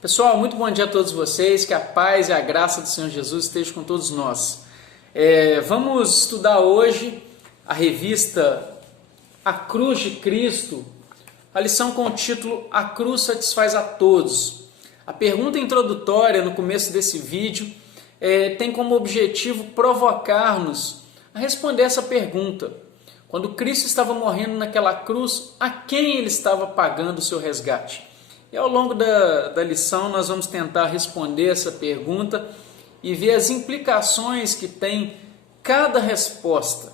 Pessoal, muito bom dia a todos vocês, que a paz e a graça do Senhor Jesus estejam com todos nós. Vamos estudar hoje a revista A Cruz de Cristo, a lição com o título A Cruz Satisfaz a Todos. A pergunta introdutória no começo desse vídeo tem como objetivo provocar-nos a responder essa pergunta. Quando Cristo estava morrendo naquela cruz, a quem ele estava pagando o seu resgate? E ao longo da lição nós vamos tentar responder essa pergunta e ver as implicações que tem cada resposta.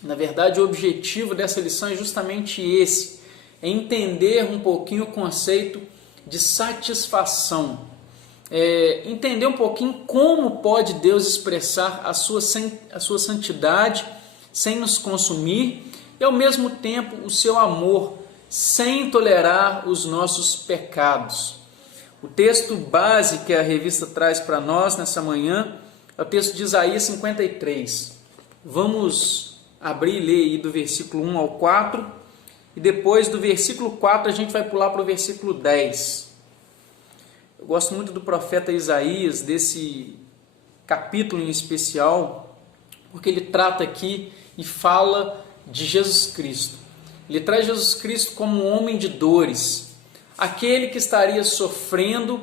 Na verdade, o objetivo dessa lição é justamente esse, é entender um pouquinho o conceito de satisfação. Entender um pouquinho como pode Deus expressar a sua santidade sem nos consumir e ao mesmo tempo o seu amor sem tolerar os nossos pecados. O texto base que a revista traz para nós nessa manhã é o texto de Isaías 53. Vamos abrir e ler aí do versículo 1 ao 4 e depois do versículo 4 a gente vai pular para o versículo 10. Eu gosto muito do profeta Isaías, desse capítulo em especial, porque ele trata aqui e fala de Jesus Cristo. Ele traz Jesus Cristo como um homem de dores, aquele que estaria sofrendo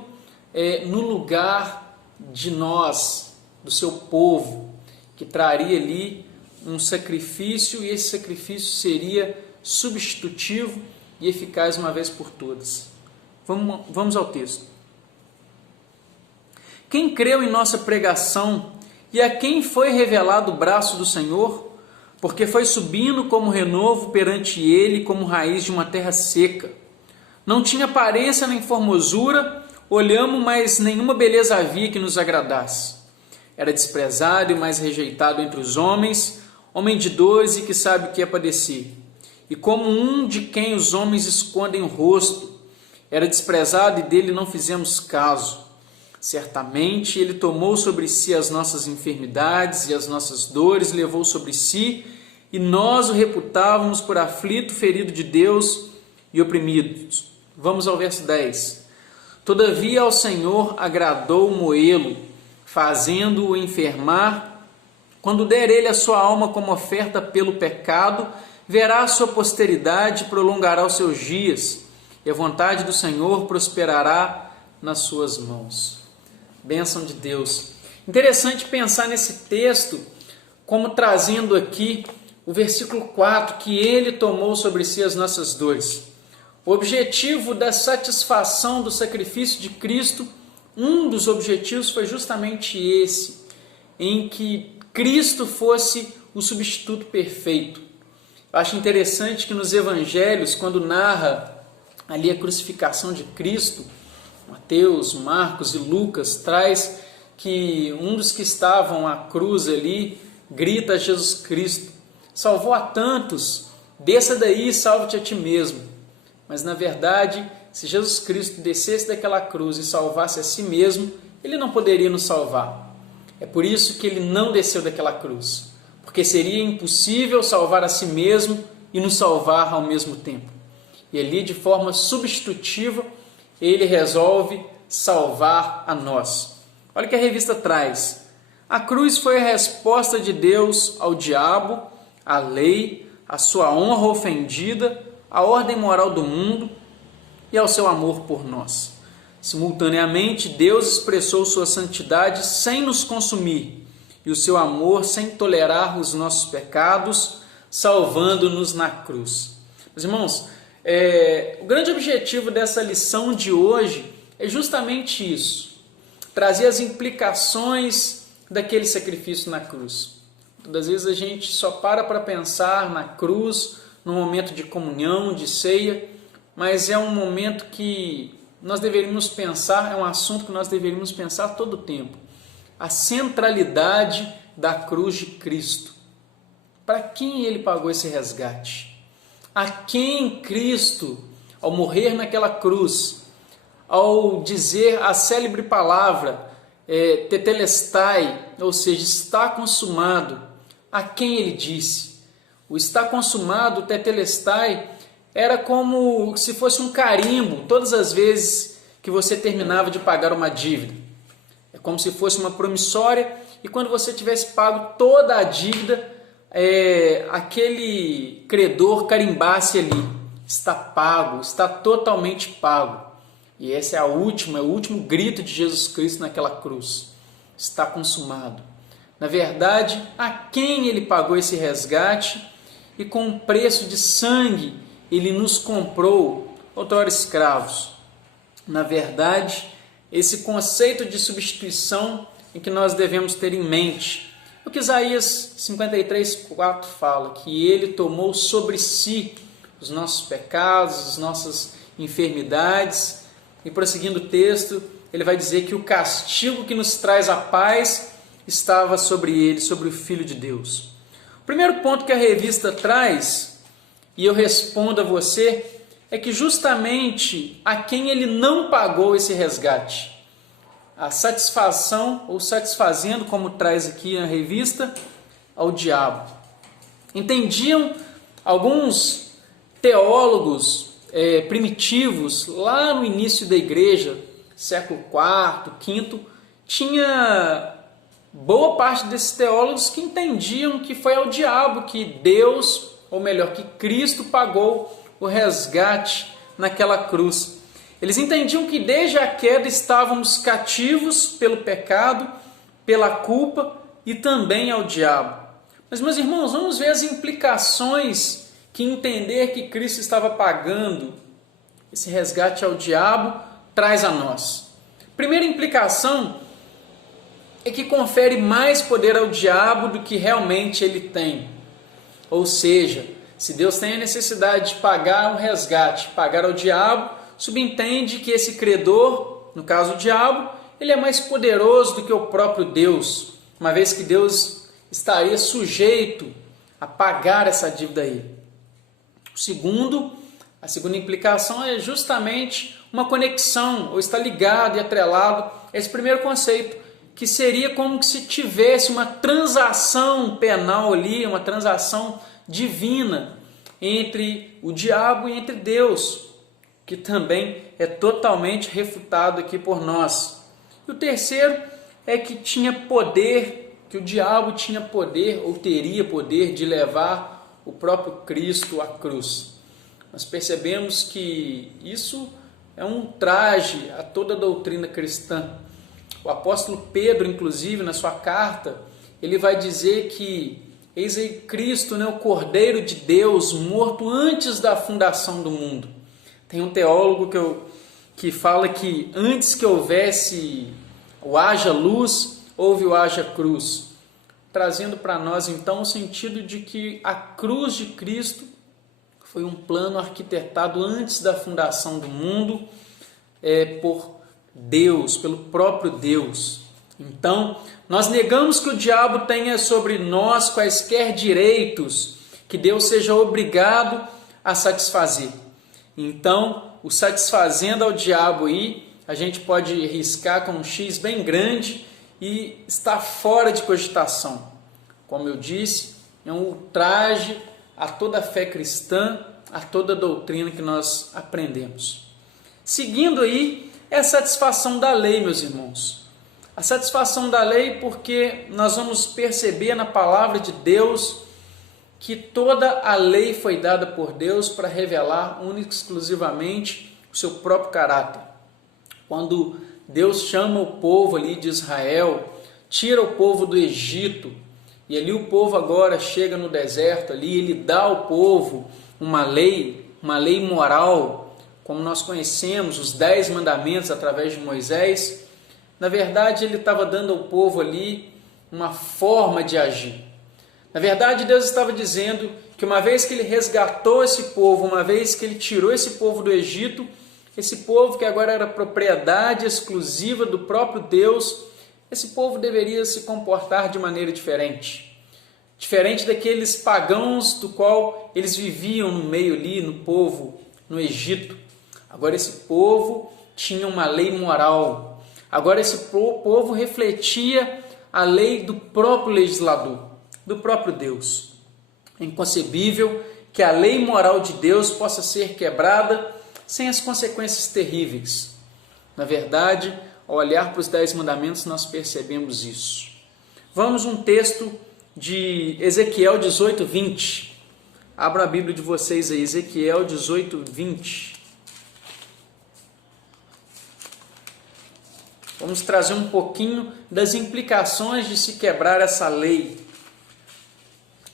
no lugar de nós, do seu povo, que traria ali um sacrifício e esse sacrifício seria substitutivo e eficaz uma vez por todas. Vamos ao texto. Quem creu em nossa pregação e a quem foi revelado o braço do Senhor? Porque foi subindo como renovo perante ele, como raiz de uma terra seca. Não tinha aparência nem formosura, olhamos, mas nenhuma beleza havia que nos agradasse. Era desprezado e mais rejeitado entre os homens, homem de dores e que sabe o que é padecer. E como um de quem os homens escondem o rosto, era desprezado e dele não fizemos caso. Certamente ele tomou sobre si as nossas enfermidades e as nossas dores, levou sobre si, e nós o reputávamos por aflito, ferido de Deus e oprimido. Vamos ao verso 10. Todavia ao Senhor agradou moê-lo, fazendo-o enfermar. Quando der ele a sua alma como oferta pelo pecado, verá a sua posteridade e prolongará os seus dias, e a vontade do Senhor prosperará nas suas mãos. Bênção de Deus. Interessante pensar nesse texto como trazendo aqui o versículo 4, que ele tomou sobre si as nossas dores. O objetivo da satisfação do sacrifício de Cristo, um dos objetivos foi justamente esse, em que Cristo fosse o substituto perfeito. Eu acho interessante que nos evangelhos, quando narra ali a crucificação de Cristo, Mateus, Marcos e Lucas traz que um dos que estavam à cruz ali grita a Jesus Cristo: salvou a tantos, desça daí e salve-te a ti mesmo. Mas na verdade, se Jesus Cristo descesse daquela cruz e salvasse a si mesmo, ele não poderia nos salvar. É por isso que ele não desceu daquela cruz, porque seria impossível salvar a si mesmo e nos salvar ao mesmo tempo. E ali, de forma substitutiva, ele resolve salvar a nós. Olha o que a revista traz. A cruz foi a resposta de Deus ao diabo, à lei, à sua honra ofendida, à ordem moral do mundo e ao seu amor por nós. Simultaneamente, Deus expressou sua santidade sem nos consumir e o seu amor sem tolerar os nossos pecados, salvando-nos na cruz. Meus irmãos, o grande objetivo dessa lição de hoje é justamente isso, trazer as implicações daquele sacrifício na cruz. Muitas vezes a gente só para pensar na cruz no momento de comunhão, de ceia, mas é um momento que nós deveríamos pensar, é um assunto que nós deveríamos pensar todo o tempo. A centralidade da cruz de Cristo. Para quem ele pagou esse resgate? A quem Cristo, ao morrer naquela cruz, ao dizer a célebre palavra tetelestai, ou seja, está consumado, a quem ele disse? O está consumado, tetelestai, era como se fosse um carimbo, todas as vezes que você terminava de pagar uma dívida. É como se fosse uma promissória e quando você tivesse pago toda a dívida, aquele credor carimbasse ali: está pago, está totalmente pago. E esse é o último grito de Jesus Cristo naquela cruz: está consumado. Na verdade, a quem ele pagou esse resgate e com um preço de sangue ele nos comprou, outrora escravos. Na verdade, esse conceito de substituição em que nós devemos ter em mente o que Isaías 53:4 fala, que ele tomou sobre si os nossos pecados, as nossas enfermidades. E prosseguindo o texto, ele vai dizer que o castigo que nos traz a paz estava sobre ele, sobre o Filho de Deus. O primeiro ponto que a revista traz, e eu respondo a você, é que justamente a quem ele não pagou esse resgate, a satisfação, ou satisfazendo, como traz aqui na revista, ao diabo. Entendiam alguns teólogos primitivos, lá no início da igreja, século IV, V, tinha boa parte desses teólogos que entendiam que foi ao diabo que Deus, ou melhor, que Cristo pagou o resgate naquela cruz. Eles entendiam que desde a queda estávamos cativos pelo pecado, pela culpa e também ao diabo. Mas, meus irmãos, vamos ver as implicações que entender que Cristo estava pagando esse resgate ao diabo traz a nós. Primeira implicação é que confere mais poder ao diabo do que realmente ele tem. Ou seja, se Deus tem a necessidade de pagar um resgate, pagar ao diabo, subentende que esse credor, no caso o diabo, ele é mais poderoso do que o próprio Deus, uma vez que Deus estaria sujeito a pagar essa dívida a ele. A segunda implicação é justamente uma conexão, ou está ligado e atrelado a esse primeiro conceito, que seria como se tivesse uma transação penal ali, uma transação divina entre o diabo e entre Deus, que também é totalmente refutado aqui por nós. E o terceiro é que tinha poder, que o diabo tinha poder ou teria poder de levar o próprio Cristo à cruz. Nós percebemos que isso é um ultraje a toda a doutrina cristã. O apóstolo Pedro, inclusive, na sua carta, ele vai dizer que eis aí Cristo, o Cordeiro de Deus, morto antes da fundação do mundo. Tem um teólogo que fala que antes que houvesse o haja luz, houve o haja cruz, trazendo para nós então o sentido de que a cruz de Cristo foi um plano arquitetado antes da fundação do mundo por Deus, pelo próprio Deus. Então, nós negamos que o diabo tenha sobre nós quaisquer direitos que Deus seja obrigado a satisfazer. Então, o satisfazendo ao diabo aí, a gente pode riscar com um X bem grande e está fora de cogitação. Como eu disse, é um ultraje a toda a fé cristã, a toda a doutrina que nós aprendemos. Seguindo aí, é a satisfação da lei, meus irmãos. A satisfação da lei porque nós vamos perceber na palavra de Deus que toda a lei foi dada por Deus para revelar única e exclusivamente o seu próprio caráter. Quando Deus chama o povo ali de Israel, tira o povo do Egito, e ali o povo agora chega no deserto, ali ele dá ao povo uma lei moral, como nós conhecemos, os 10 mandamentos através de Moisés. Na verdade, ele estava dando ao povo ali uma forma de agir. Na verdade, Deus estava dizendo que uma vez que ele resgatou esse povo, uma vez que ele tirou esse povo do Egito, esse povo que agora era propriedade exclusiva do próprio Deus, esse povo deveria se comportar de maneira diferente. Diferente daqueles pagãos do qual eles viviam no meio ali, no povo, no Egito. Agora esse povo tinha uma lei moral. Agora esse povo refletia a lei do próprio legislador, do próprio Deus. É inconcebível que a lei moral de Deus possa ser quebrada sem as consequências terríveis. Na verdade, ao olhar para os 10 mandamentos, nós percebemos isso. Vamos um texto de Ezequiel 18, 20. Abra a Bíblia de vocês aí, Ezequiel 18, 20. Vamos trazer um pouquinho das implicações de se quebrar essa lei.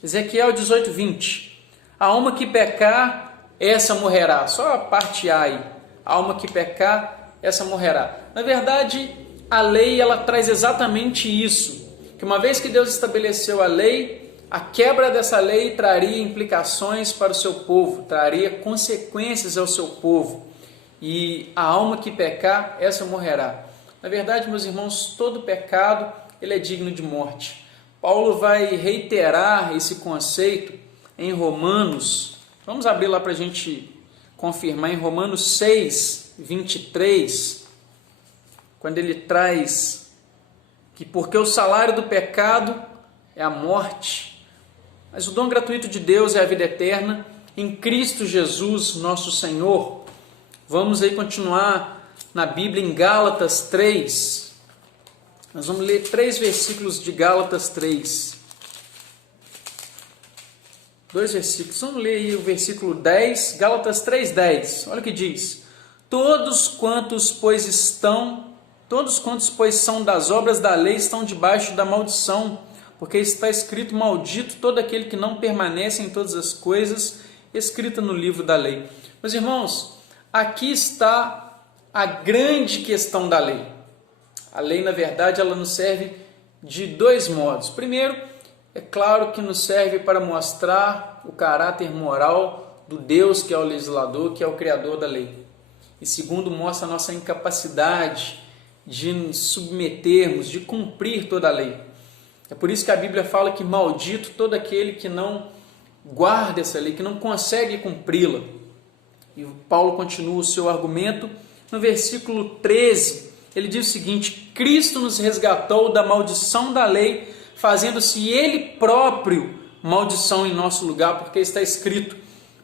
Ezequiel 18, 20. A alma que pecar, essa morrerá. Só a parte A aí. A alma que pecar, essa morrerá. Na verdade, a lei ela traz exatamente isso. Que uma vez que Deus estabeleceu a lei, a quebra dessa lei traria implicações para o seu povo, traria consequências ao seu povo. E a alma que pecar, essa morrerá. Na verdade, meus irmãos, todo pecado ele é digno de morte. Paulo vai reiterar esse conceito em Romanos. Vamos abrir lá para a gente confirmar em Romanos 6, 23, quando ele traz que porque o salário do pecado é a morte, mas o dom gratuito de Deus é a vida eterna em Cristo Jesus, nosso Senhor. Vamos aí continuar na Bíblia em Gálatas 3. Nós vamos ler 3 versículos de Gálatas 3. 2 versículos. Vamos ler aí o versículo 10, Gálatas 3:10. Olha o que diz: Todos quantos, pois, são das obras da lei, estão debaixo da maldição, porque está escrito: maldito todo aquele que não permanece em todas as coisas escritas no livro da lei. Meus irmãos, aqui está a grande questão da lei. A lei, na verdade, ela nos serve de 2 modos. Primeiro, é claro que nos serve para mostrar o caráter moral do Deus que é o legislador, que é o criador da lei. E segundo, mostra a nossa incapacidade de nos submetermos, de cumprir toda a lei. É por isso que a Bíblia fala que maldito todo aquele que não guarda essa lei, que não consegue cumpri-la. E Paulo continua o seu argumento no versículo 13. Ele diz o seguinte: Cristo nos resgatou da maldição da lei, fazendo-se Ele próprio maldição em nosso lugar, porque está escrito: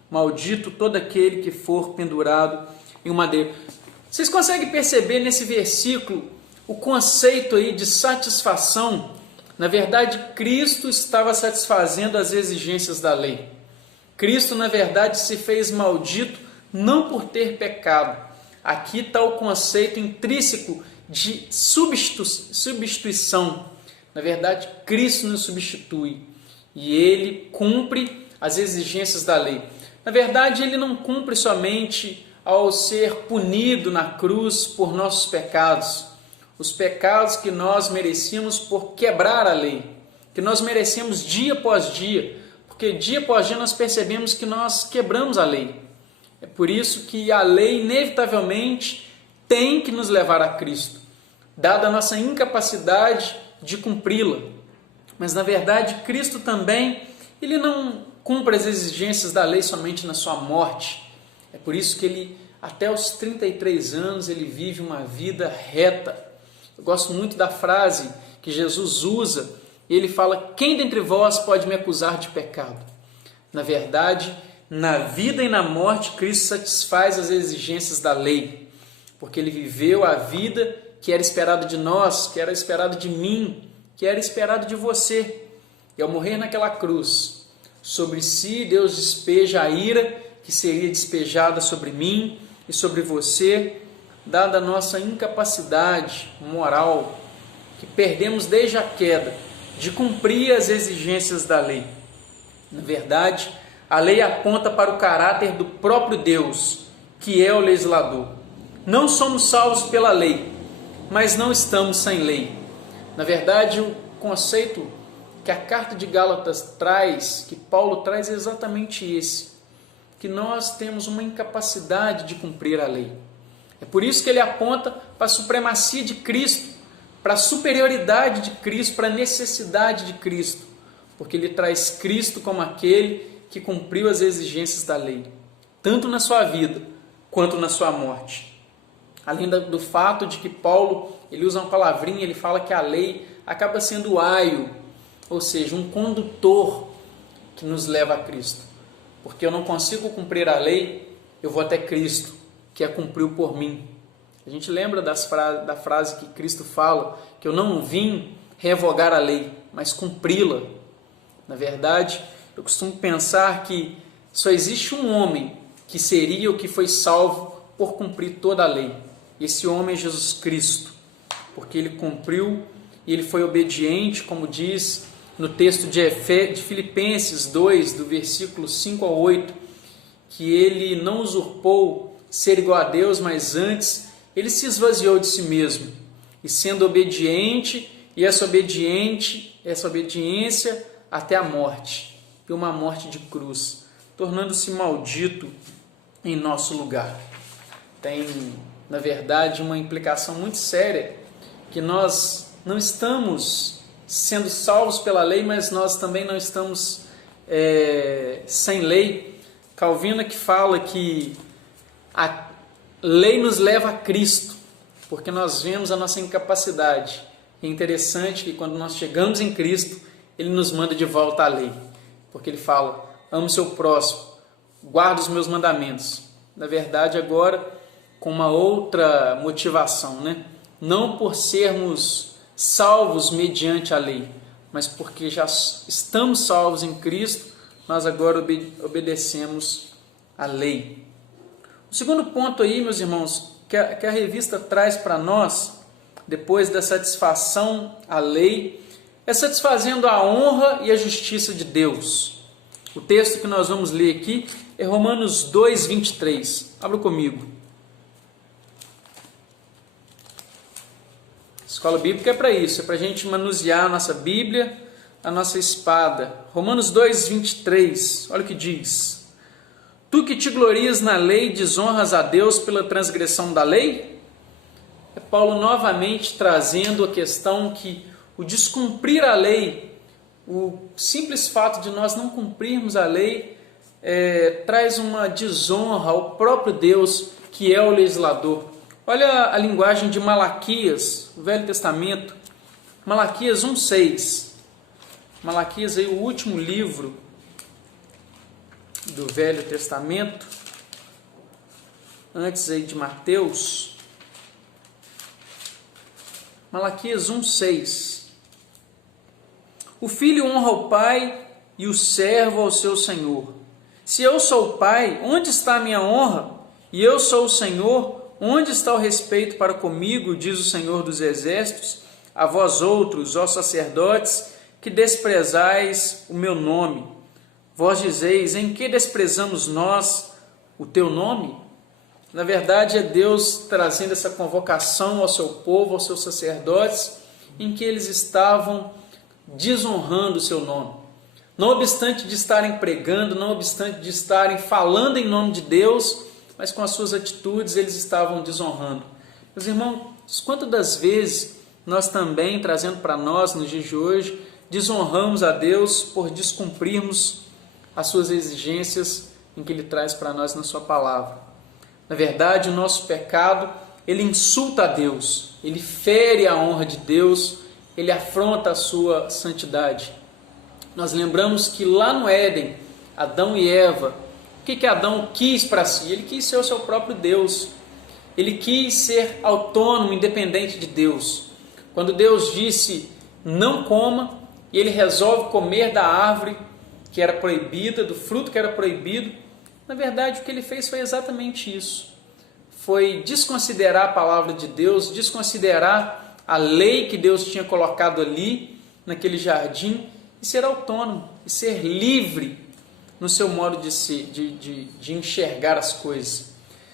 maldito todo aquele que for pendurado em um madeiro. Vocês conseguem perceber nesse versículo o conceito aí de satisfação? Na verdade, Cristo estava satisfazendo as exigências da lei. Cristo, na verdade, se fez maldito não por ter pecado. Aqui está o conceito intrínseco de substituição. Na verdade, Cristo nos substitui e Ele cumpre as exigências da lei. Na verdade, Ele não cumpre somente ao ser punido na cruz por nossos pecados, os pecados que nós merecíamos por quebrar a lei, que nós merecemos dia após dia, porque dia após dia nós percebemos que nós quebramos a lei. É por isso que a lei inevitavelmente tem que nos levar a Cristo, dada a nossa incapacidade de cumpri-la. Mas na verdade Cristo também, Ele não cumpre as exigências da lei somente na sua morte. É por isso que Ele, até os 33 anos, Ele vive uma vida reta. Eu gosto muito da frase que Jesus usa, Ele fala: quem dentre vós pode me acusar de pecado? Na verdade, na vida e na morte, Cristo satisfaz as exigências da lei, porque Ele viveu a vida que era esperada de nós, que era esperada de mim, que era esperada de você. E ao morrer naquela cruz, sobre si Deus despeja a ira que seria despejada sobre mim e sobre você, dada a nossa incapacidade moral, que perdemos desde a queda, de cumprir as exigências da lei. Na verdade, a lei aponta para o caráter do próprio Deus, que é o legislador. Não somos salvos pela lei, mas não estamos sem lei. Na verdade, o conceito que a carta de Gálatas traz, que Paulo traz, é exatamente esse, que nós temos uma incapacidade de cumprir a lei. É por isso que ele aponta para a supremacia de Cristo, para a superioridade de Cristo, para a necessidade de Cristo, porque ele traz Cristo como aquele que cumpriu as exigências da lei, tanto na sua vida quanto na sua morte. Além do fato de que Paulo, ele usa uma palavrinha, ele fala que a lei acaba sendo o aio, ou seja, um condutor que nos leva a Cristo. Porque eu não consigo cumprir a lei, eu vou até Cristo, que a cumpriu por mim. A gente lembra da frase que Cristo fala, que eu não vim revogar a lei, mas cumpri-la. Na verdade, eu costumo pensar que só existe um homem que seria o que foi salvo por cumprir toda a lei. Esse homem é Jesus Cristo, porque ele cumpriu e ele foi obediente, como diz no texto de Filipenses 2, do versículo 5 ao 8, que ele não usurpou ser igual a Deus, mas antes ele se esvaziou de si mesmo, e sendo obediente, e essa obediência até a morte, e uma morte de cruz, tornando-se maldito em nosso lugar. Tem, na verdade, uma implicação muito séria, que nós não estamos sendo salvos pela lei, mas nós também não estamos sem lei. Calvino que fala que a lei nos leva a Cristo, porque nós vemos a nossa incapacidade. É interessante que quando nós chegamos em Cristo, Ele nos manda de volta à lei, porque Ele fala, ame o seu próximo, guarda os meus mandamentos. Na verdade, agora, com uma outra motivação, né? Não por sermos salvos mediante a lei, mas porque já estamos salvos em Cristo, nós agora obedecemos a lei. O segundo ponto aí, meus irmãos, que a revista traz para nós, depois da satisfação à lei, é satisfazendo a honra e a justiça de Deus. O texto que nós vamos ler aqui é Romanos 2, 23. Abra comigo. Escola Bíblica é para isso, é para a gente manusear a nossa Bíblia, a nossa espada. Romanos 2, 23, olha o que diz. Tu que te glorias na lei, desonras a Deus pela transgressão da lei? É Paulo novamente trazendo a questão que o descumprir a lei, o simples fato de nós não cumprirmos a lei, traz uma desonra ao próprio Deus, que é o legislador. Olha a linguagem de Malaquias, o Velho Testamento, Malaquias 1,6. Malaquias, aí, o último livro do Velho Testamento, antes aí de Mateus. Malaquias 1,6. O filho honra o pai e o servo ao seu senhor. Se eu sou o pai, onde está a minha honra? E eu sou o Senhor, onde está o respeito para comigo, diz o Senhor dos Exércitos, a vós outros, ó sacerdotes, que desprezais o meu nome. Vós dizeis, em que desprezamos nós o teu nome? Na verdade, é Deus trazendo essa convocação ao seu povo, aos seus sacerdotes, em que eles estavam desonrando o seu nome. Não obstante de estarem pregando, não obstante de estarem falando em nome de Deus, mas com as suas atitudes eles estavam desonrando. Meus irmãos, quantas das vezes nós também, trazendo para nós nos dias de hoje, desonramos a Deus por descumprirmos as suas exigências em que Ele traz para nós na sua palavra. Na verdade, o nosso pecado, ele insulta a Deus, ele fere a honra de Deus, ele afronta a sua santidade. Nós lembramos que lá no Éden, Adão e Eva, o que Adão quis para si? Ele quis ser o seu próprio Deus. Ele quis ser autônomo, independente de Deus. Quando Deus disse, não coma, e ele resolve comer da árvore que era proibida, do fruto que era proibido, na verdade o que ele fez foi exatamente isso. Foi desconsiderar a palavra de Deus, desconsiderar a lei que Deus tinha colocado ali, naquele jardim, e ser autônomo, e ser livre no seu modo de ser, de enxergar as coisas.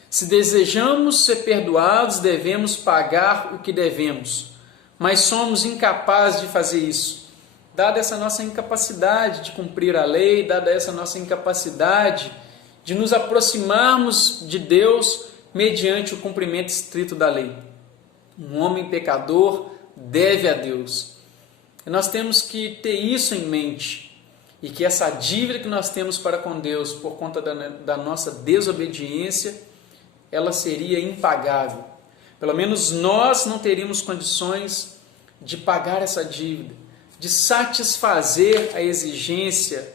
Se desejamos ser perdoados, devemos pagar o que devemos, mas somos incapazes de fazer isso. Dada essa nossa incapacidade de cumprir a lei, dada essa nossa incapacidade de nos aproximarmos de Deus mediante o cumprimento estrito da lei. Um homem pecador deve a Deus. E nós temos que ter isso em mente, e que essa dívida que nós temos para com Deus por conta da nossa desobediência, ela seria impagável. Pelo menos nós não teríamos condições de pagar essa dívida, de satisfazer a exigência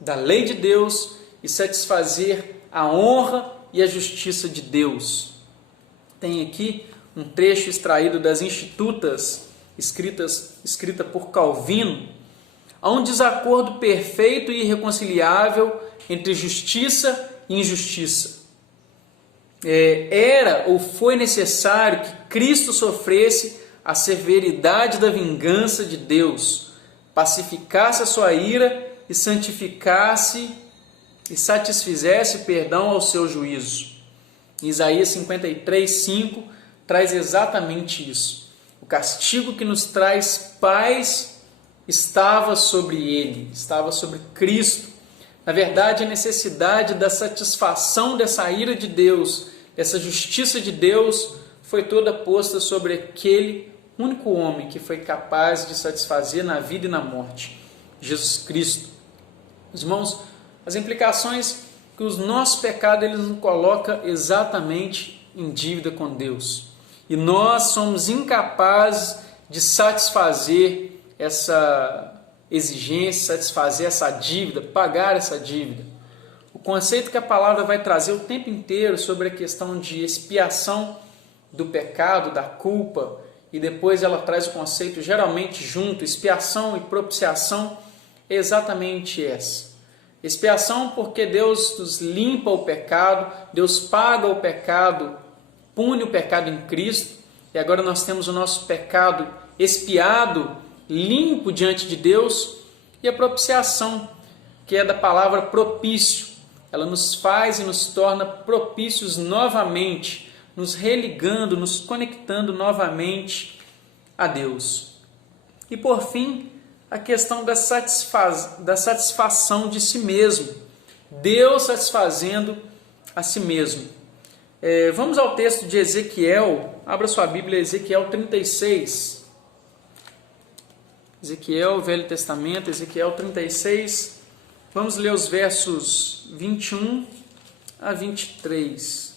da lei de Deus e satisfazer a honra e a justiça de Deus. tem aqui um trecho extraído das Institutas, escrita por Calvino. Há um desacordo perfeito e irreconciliável entre justiça e injustiça. Era ou foi necessário que Cristo sofresse a severidade da vingança de Deus, pacificasse a sua ira e santificasse e satisfizesse perdão ao seu juízo. Isaías 53:5 traz exatamente isso. O castigo que nos traz paz estava sobre ele, estava sobre Cristo. Na verdade, a necessidade da satisfação dessa ira de Deus, dessa justiça de Deus, foi toda posta sobre aquele único homem que foi capaz de satisfazer na vida e na morte, Jesus Cristo. Irmãos, as implicações que os nossos pecados eles nos colocam exatamente em dívida com Deus. E nós somos incapazes de satisfazer essa exigência, satisfazer essa dívida, pagar essa dívida. O conceito que a palavra vai trazer o tempo inteiro sobre a questão de expiação do pecado, da culpa, e depois ela traz o conceito geralmente junto, expiação e propiciação, é exatamente essa. Expiação porque Deus nos limpa o pecado, Deus paga o pecado, pune o pecado em Cristo, e agora nós temos o nosso pecado expiado, limpo diante de Deus. E a propiciação, que é da palavra propício, ela nos faz e nos torna propícios novamente, nos religando, nos conectando novamente a Deus. E por fim, a questão da satisfação de si mesmo, Deus satisfazendo a si mesmo. Vamos ao texto de Ezequiel, abra sua Bíblia, Ezequiel 36. Ezequiel, Velho Testamento, Ezequiel 36. Vamos ler os versos 21 a 23.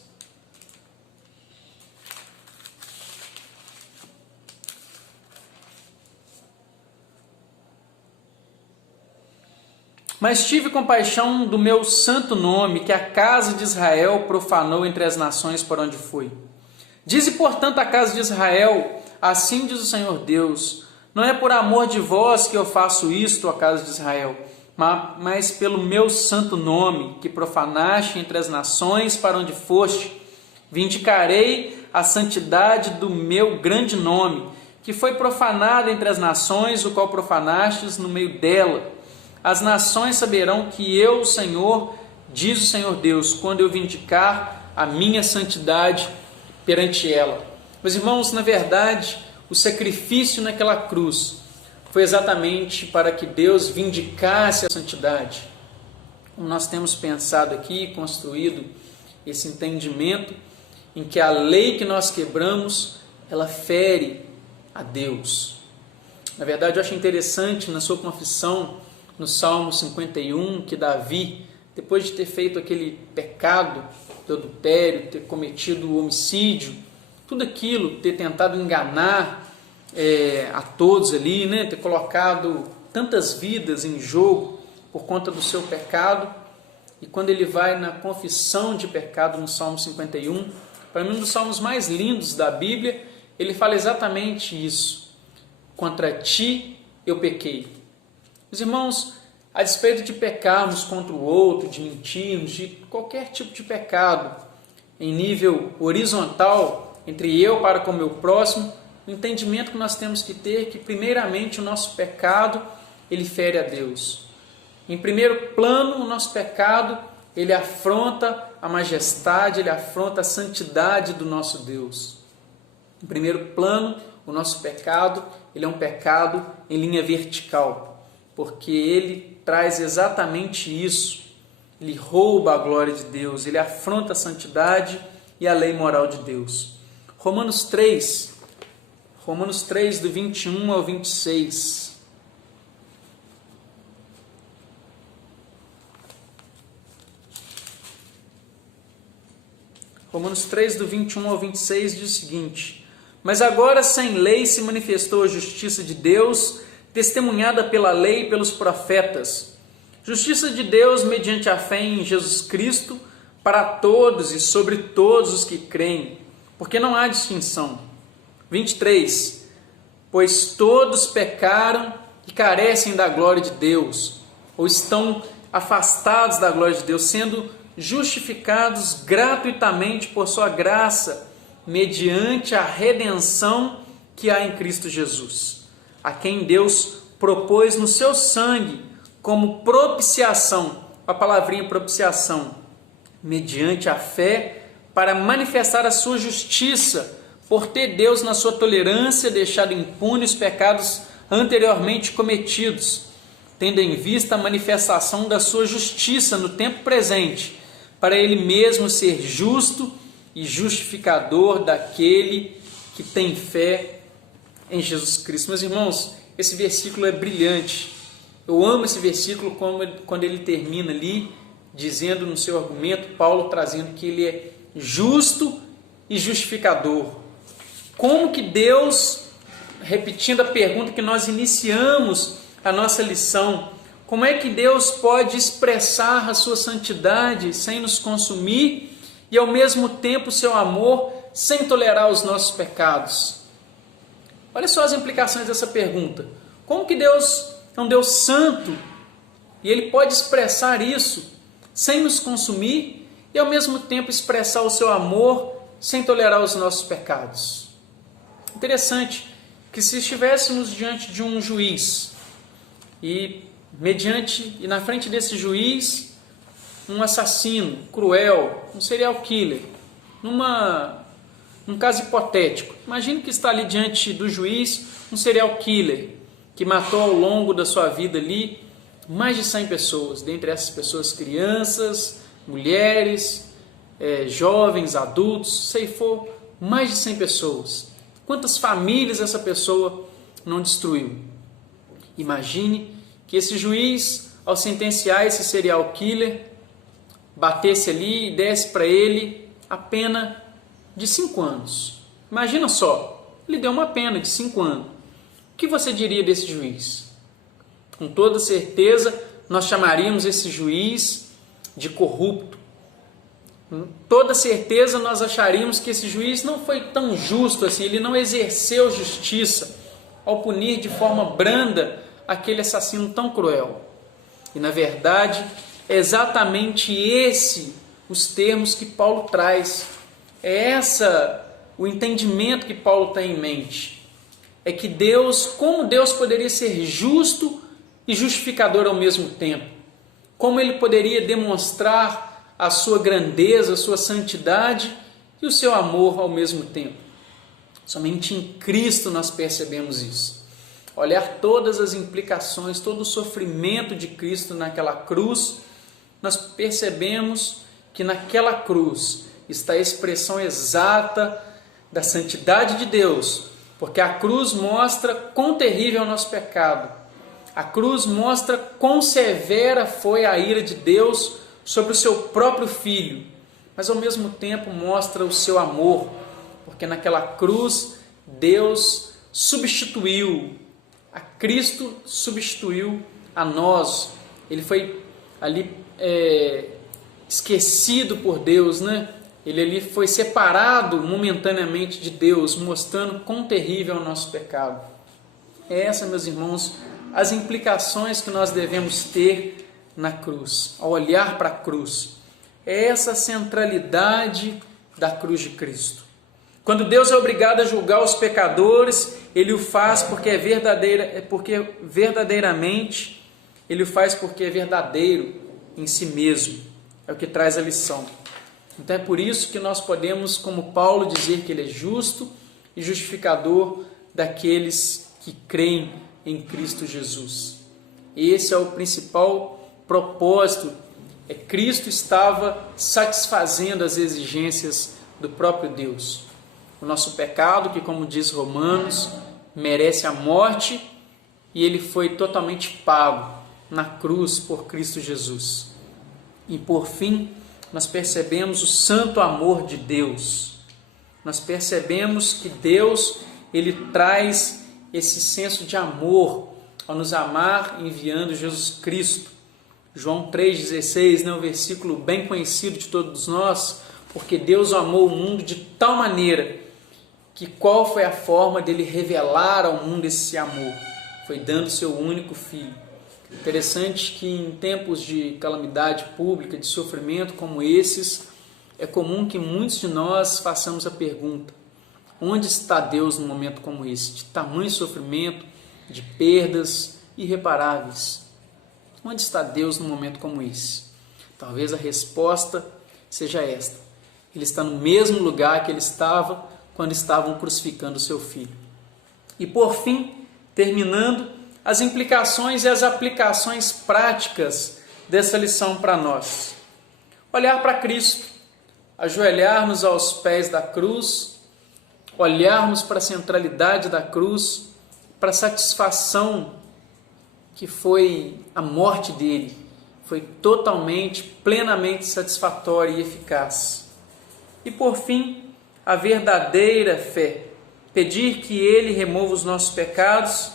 Mas tive compaixão do meu santo nome, que a casa de Israel profanou entre as nações por onde fui. Dize, portanto, a casa de Israel, assim diz o Senhor Deus, não é por amor de vós que eu faço isto, a casa de Israel, mas pelo meu santo nome, que profanaste entre as nações para onde foste. Vindicarei a santidade do meu grande nome, que foi profanado entre as nações, o qual profanastes no meio dela. As nações saberão que eu, o Senhor, diz o Senhor Deus, quando eu vindicar a minha santidade perante ela. Meus irmãos, na verdade, o sacrifício naquela cruz foi exatamente para que Deus vindicasse a santidade. Como nós temos pensado aqui, construído esse entendimento em que a lei que nós quebramos, ela fere a Deus. Na verdade, eu acho interessante na sua confissão, no Salmo 51, que Davi, depois de ter feito aquele pecado do adultério, ter cometido o homicídio, tudo aquilo, ter tentado enganar a todos ali, né? Ter colocado tantas vidas em jogo por conta do seu pecado, e quando ele vai na confissão de pecado no Salmo 51, para mim um dos salmos mais lindos da Bíblia, ele fala exatamente isso: contra ti eu pequei. Meus irmãos, a despeito de pecarmos contra o outro, de mentirmos, de qualquer tipo de pecado, em nível horizontal, entre eu para com o meu próximo, o entendimento que nós temos que ter é que, primeiramente, o nosso pecado, ele fere a Deus. Em primeiro plano, o nosso pecado, ele afronta a majestade, ele afronta a santidade do nosso Deus. Em primeiro plano, o nosso pecado, ele é um pecado em linha vertical, porque ele traz exatamente isso. Ele rouba a glória de Deus, ele afronta a santidade e a lei moral de Deus. Romanos 3, do 21 ao 26. Romanos 3, do 21 ao 26 diz o seguinte: mas agora sem lei se manifestou a justiça de Deus, testemunhada pela lei e pelos profetas. Justiça de Deus mediante a fé em Jesus Cristo, para todos e sobre todos os que creem. porque não há distinção. 23. Pois todos pecaram e carecem da glória de Deus, ou estão afastados da glória de Deus, sendo justificados gratuitamente por sua graça, mediante a redenção que há em Cristo Jesus, a quem Deus propôs no seu sangue como propiciação, a palavrinha propiciação, mediante a fé, para manifestar a sua justiça, por ter Deus na sua tolerância deixado impunes os pecados anteriormente cometidos, tendo em vista a manifestação da sua justiça no tempo presente, para ele mesmo ser justo e justificador daquele que tem fé em Jesus Cristo. Meus irmãos, esse versículo é brilhante. Eu amo esse versículo quando ele termina ali, dizendo no seu argumento, Paulo trazendo que ele é justo e justificador. Como que Deus, repetindo a pergunta que nós iniciamos a nossa lição, como é que Deus pode expressar a sua santidade sem nos consumir e ao mesmo tempo o seu amor sem tolerar os nossos pecados? Olha só as implicações dessa pergunta. Como que Deus é um Deus santo e Ele pode expressar isso sem nos consumir e ao mesmo tempo expressar o seu amor sem tolerar os nossos pecados? Interessante que se estivéssemos diante de um juiz e na frente desse juiz um assassino cruel, um serial killer, num caso hipotético, imagine que está ali diante do juiz um serial killer que matou ao longo da sua vida ali mais de 100 pessoas, dentre essas pessoas crianças, mulheres, jovens, adultos, ceifou mais de 100 pessoas. Quantas famílias essa pessoa não destruiu? Imagine que esse juiz, ao sentenciar esse serial killer, batesse ali e desse para ele a pena de 5 anos. Imagina só, ele deu uma pena de 5 anos. O que você diria desse juiz? Com toda certeza, nós chamaríamos esse juiz de corrupto. Com toda certeza, nós acharíamos que esse juiz não foi tão justo assim, ele não exerceu justiça ao punir de forma branda aquele assassino tão cruel. E, na verdade, é exatamente os termos que Paulo traz. É o entendimento que Paulo tem em mente. É que como Deus poderia ser justo e justificador ao mesmo tempo? Como ele poderia demonstrar a sua grandeza, a sua santidade e o seu amor ao mesmo tempo? Somente em Cristo nós percebemos isso. Olhar todas as implicações, todo o sofrimento de Cristo naquela cruz, nós percebemos que naquela cruz está a expressão exata da santidade de Deus, porque a cruz mostra quão terrível é o nosso pecado. A cruz mostra quão severa foi a ira de Deus sobre o seu próprio Filho, mas ao mesmo tempo mostra o seu amor, porque naquela cruz Deus Cristo substituiu a nós. Ele foi ali esquecido por Deus, né? Ele ali foi separado momentaneamente de Deus, mostrando quão terrível é o nosso pecado. Essa, meus irmãos, as implicações que nós devemos ter na cruz, ao olhar para a cruz. É essa centralidade da cruz de Cristo. Quando Deus é obrigado a julgar os pecadores, Ele o faz porque verdadeiramente, Ele o faz porque é verdadeiro em si mesmo. É o que traz a lição. Então é por isso que nós podemos, como Paulo, dizer que Ele é justo e justificador daqueles que creem em Cristo Jesus. Esse é o principal propósito. Cristo estava satisfazendo as exigências do próprio Deus. O nosso pecado, que como diz Romanos, merece a morte, e ele foi totalmente pago na cruz por Cristo Jesus. E por fim, nós percebemos o santo amor de Deus. Nós percebemos que Deus, Ele traz esse senso de amor ao nos amar enviando Jesus Cristo. João 3,16, um versículo bem conhecido de todos nós, porque Deus amou o mundo de tal maneira que qual foi a forma dele revelar ao mundo esse amor? Foi dando seu único filho. Interessante que em tempos de calamidade pública, de sofrimento como esses, é comum que muitos de nós façamos a pergunta: onde está Deus num momento como esse, de tamanho sofrimento, de perdas irreparáveis? Onde está Deus num momento como esse? Talvez a resposta seja esta: Ele está no mesmo lugar que Ele estava quando estavam crucificando o seu filho. E por fim, terminando, as implicações e as aplicações práticas dessa lição para nós. Olhar para Cristo, ajoelharmos aos pés da cruz, olharmos para a centralidade da cruz, para a satisfação que foi a morte dele, foi totalmente, plenamente satisfatória e eficaz. E por fim, a verdadeira fé, pedir que Ele remova os nossos pecados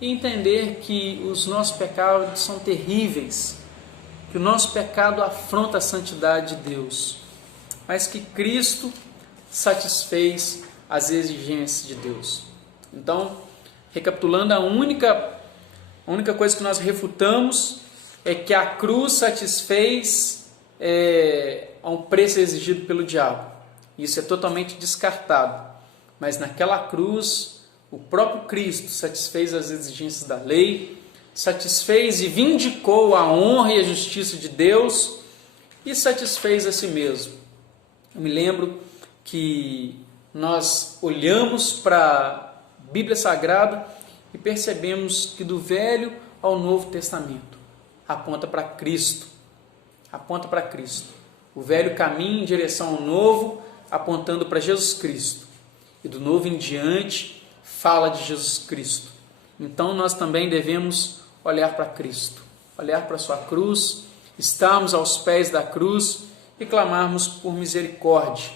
e entender que os nossos pecados são terríveis, que o nosso pecado afronta a santidade de Deus, mas que Cristo satisfez as exigências de Deus. Então, recapitulando, a única coisa que nós refutamos é que a cruz satisfez a um preço exigido pelo diabo. Isso é totalmente descartado. Mas naquela cruz, o próprio Cristo satisfez as exigências da lei, satisfez e vindicou a honra e a justiça de Deus e satisfez a si mesmo. Eu me lembro que nós olhamos para a Bíblia Sagrada e percebemos que do Velho ao Novo Testamento aponta para Cristo. Aponta para Cristo. O velho caminha em direção ao novo, apontando para Jesus Cristo. E do novo em diante, fala de Jesus Cristo. Então nós também devemos olhar para Cristo, olhar para a sua cruz, estarmos aos pés da cruz e clamarmos por misericórdia.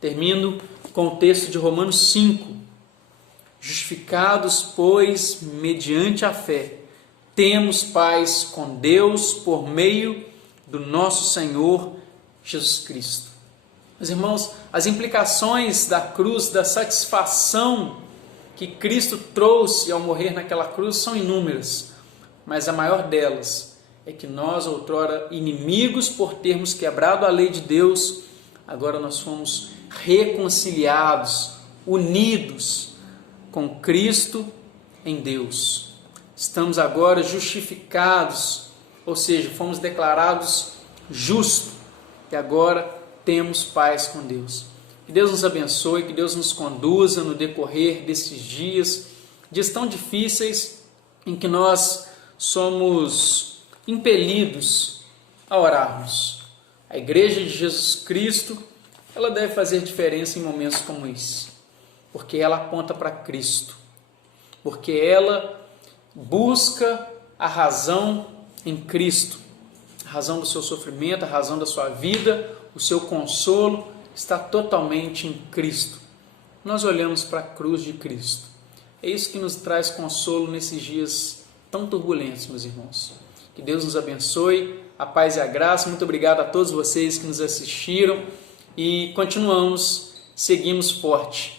Termino com o texto de Romanos 5. Justificados, pois, mediante a fé, temos paz com Deus por meio do nosso Senhor Jesus Cristo. Meus irmãos, as implicações da cruz, da satisfação que Cristo trouxe ao morrer naquela cruz são inúmeras, mas a maior delas é que nós, outrora inimigos por termos quebrado a lei de Deus, agora nós fomos reconciliados, unidos com Cristo em Deus. Estamos agora justificados, ou seja, fomos declarados justos e agora temos paz com Deus. Que Deus nos abençoe, que Deus nos conduza no decorrer desses dias tão difíceis em que nós somos impelidos a orarmos. A Igreja de Jesus Cristo, ela deve fazer diferença em momentos como esse, porque ela aponta para Cristo, porque ela busca a razão em Cristo, a razão do seu sofrimento, a razão da sua vida, o seu consolo está totalmente em Cristo. Nós olhamos para a cruz de Cristo. É isso que nos traz consolo nesses dias tão turbulentos, meus irmãos. Que Deus nos abençoe, a paz e a graça. Muito obrigado a todos vocês que nos assistiram e seguimos forte